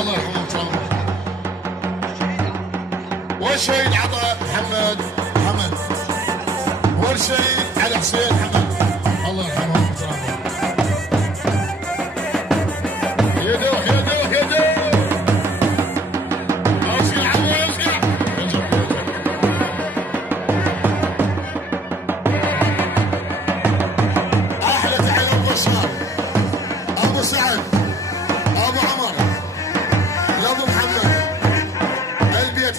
الله يرحمه ويرحمه. والشهيد عطا حمد والشهيد علي حسين حمد الله يرحمه ويرحمه. يدوخ يدوخ يدوخ اسقع عمو اسقع. احلى تحيه ابو بشار ابو سعد ابو عمر لابو محمد البيت.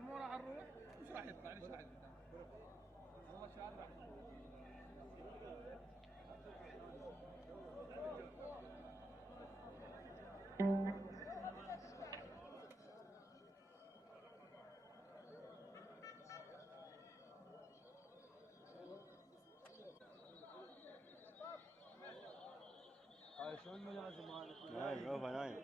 مو راح نروح وش راح يطلع ليش راح يطلع والله شعر راح شلون ملازم هذا نايم عوفه نايم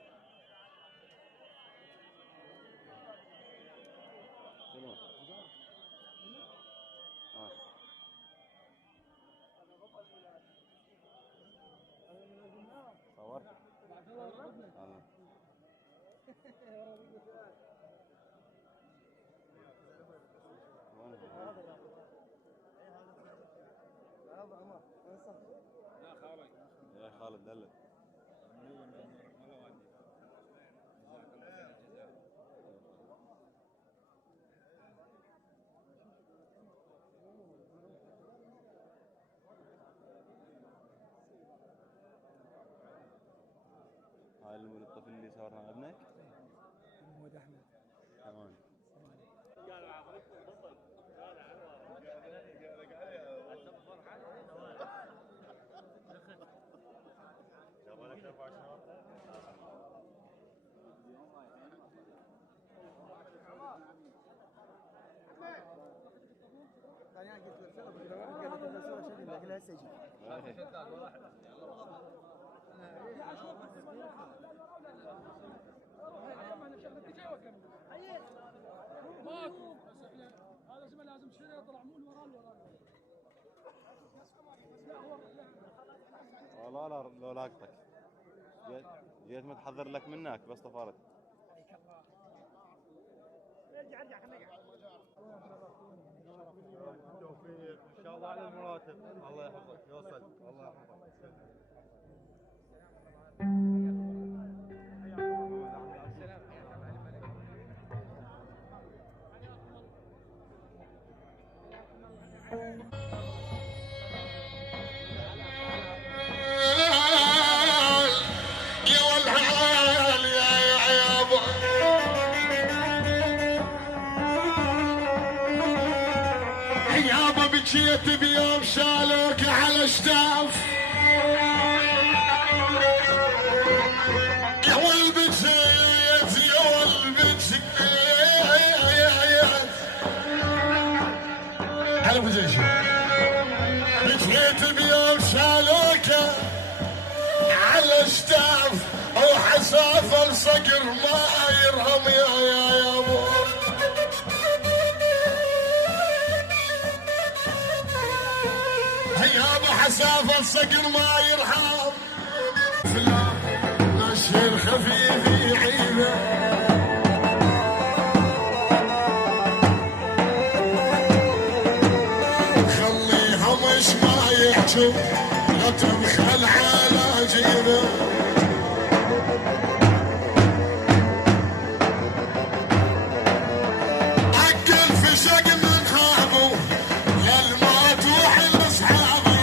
شنو؟ صورت؟ يا خالد دلل هاي الطفل اللي صار مع ابنك؟ محمود احمد تمام. ثاني قلت له قال لي تسوي شكل قال له هسه يجي ماكو هذا زمان لازم شنو يطلع مو وراه والله لا لو لاقطك جيت متحضر لك منك بس طفرت. ارجع خلينا نقعد. بالتوفيق ان شاء الله على المراتب الله يحفظك يوصل الله يحفظك. بكيت بيوم شالوك على شتاف يا والبكيت يا والبكيت على بزيش بكيت بيوم شالوك على شتاف وحساف الصقر ما يرهم يا ابو يا ابو حساف الصقر ما يرحم نشر خفيف يعيبه خليهم ايش ما يحجوا لا تبخل على جيبه اكل في شق من خابه للموت وحل اصحابه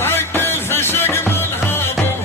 اكل في شق من خابه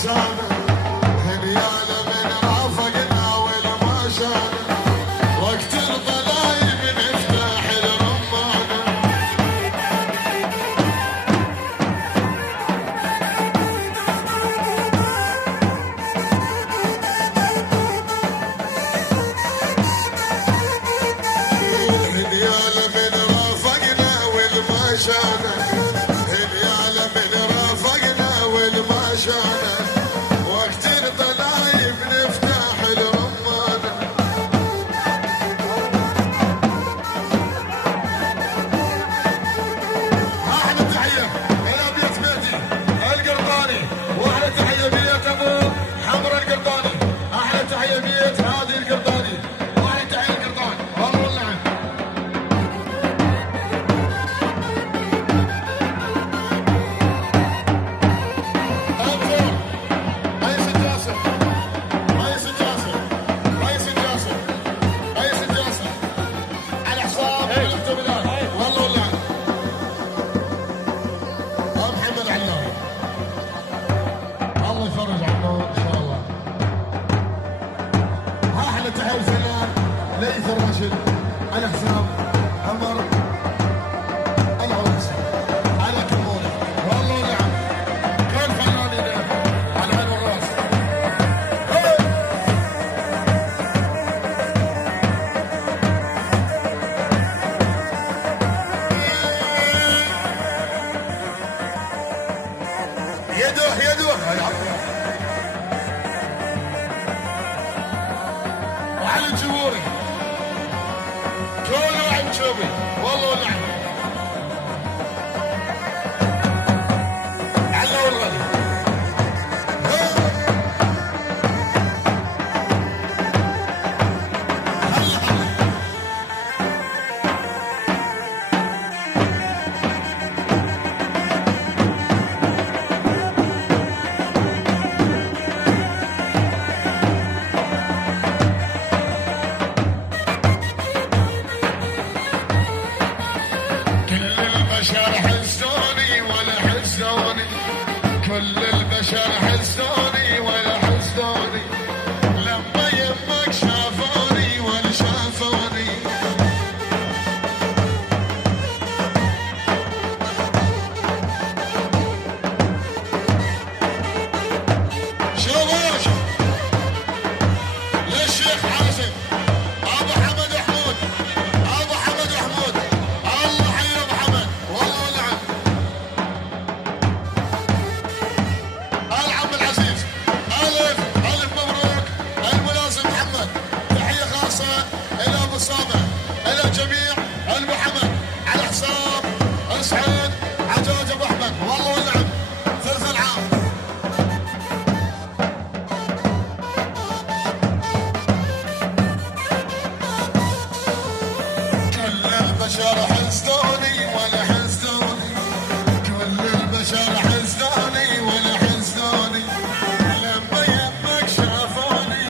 احسانه هنيانا من رافقنا والما شانا وقت الضلايب نفتح الرمانه هنيانا من رافقنا والما شانا هنيانا من رافقنا والما شانا وقت الضلايب نفتح الرمانه احلى تحيه الى بيت بيتي القرطاني واحلى تحيه بيت ابو حمر القرطاني احلى تحيه بيت هادي القرطاني واحلى تحيه القرطان والله والنعم رئيس الجاسر رئيس الجاسر رئيس الجاسر رئيس الجاسر على حساب الاعتمادات والله والنعم محمد علام الله يفرج عنه ان شاء الله احلى تحيه الفنان ليث الراشد على حساب